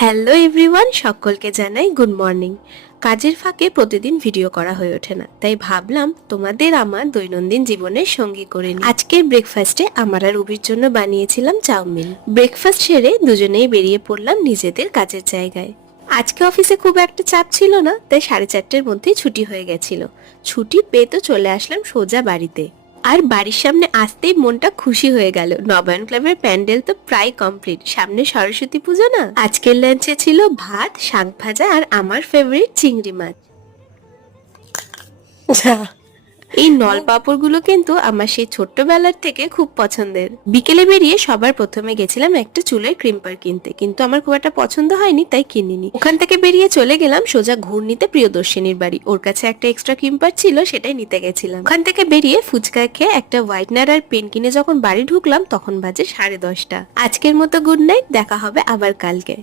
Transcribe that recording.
Hello everyone, সকলকে জানাই good morning. কাজের ফাঁকে প্রতিদিন ভিডিও করা হয়ে ওঠে না, তাই ভাবলাম তোমাদের আমার দৈনন্দিন জীবনের সঙ্গী করে নিই। আজকের ব্রেকফাস্টে আমার আর রুবির জন্য বানিয়েছিলাম চাউমিন। ব্রেকফাস্ট সেরে দুজনেই বেরিয়ে পড়লাম নিজেদের কাজের জায়গায়। আজকে অফিসে খুব একটা চাপ ছিল না, তাই 4:30-র মধ্যেই ছুটি হয়ে গেছিল। ছুটি পেয়ে তো চলে আসলাম সোজা বাড়িতে। আর বাড়ির সামনে আসতেই মনটা খুশি হয়ে গেল। নবায়ন ক্লাবের প্যান্ডেল তো প্রায় কমপ্লিট, সামনে সরস্বতী পুজো না। আজকের লাঞ্চে ছিল ভাত, শাক ভাজা আর আমার ফেভারিট চিংড়ি মাছ। এই নলপাপড়গুলো কিন্তু আমার সেই ছোট্টবেলার থেকে খুব পছন্দের। বিকেলে বেরিয়ে সবার প্রথমে গেছিলাম একটা চুলের ক্রিম্পার কিনতে, কিন্তু আমার খুব একটা পছন্দ হয়নি, তাই কিনিনি। ওখান থেকে বেরিয়ে চলে গেলাম সোজা ঘূর্ণিতে প্রিয়দর্শিনীর বাড়ি। ওর কাছে একটা এক্সট্রা ক্রিম্পার ছিল, সেটাই নিতে গেছিলাম। ওখান থেকে বেরিয়ে ফুচকা খেয়ে একটা হোয়াইটনার আর পেন কিনে যখন বাড়ি ঢুকলাম তখন বাজে 10:30। আজকের মতো গুড নাইট, দেখা হবে আবার কালকে।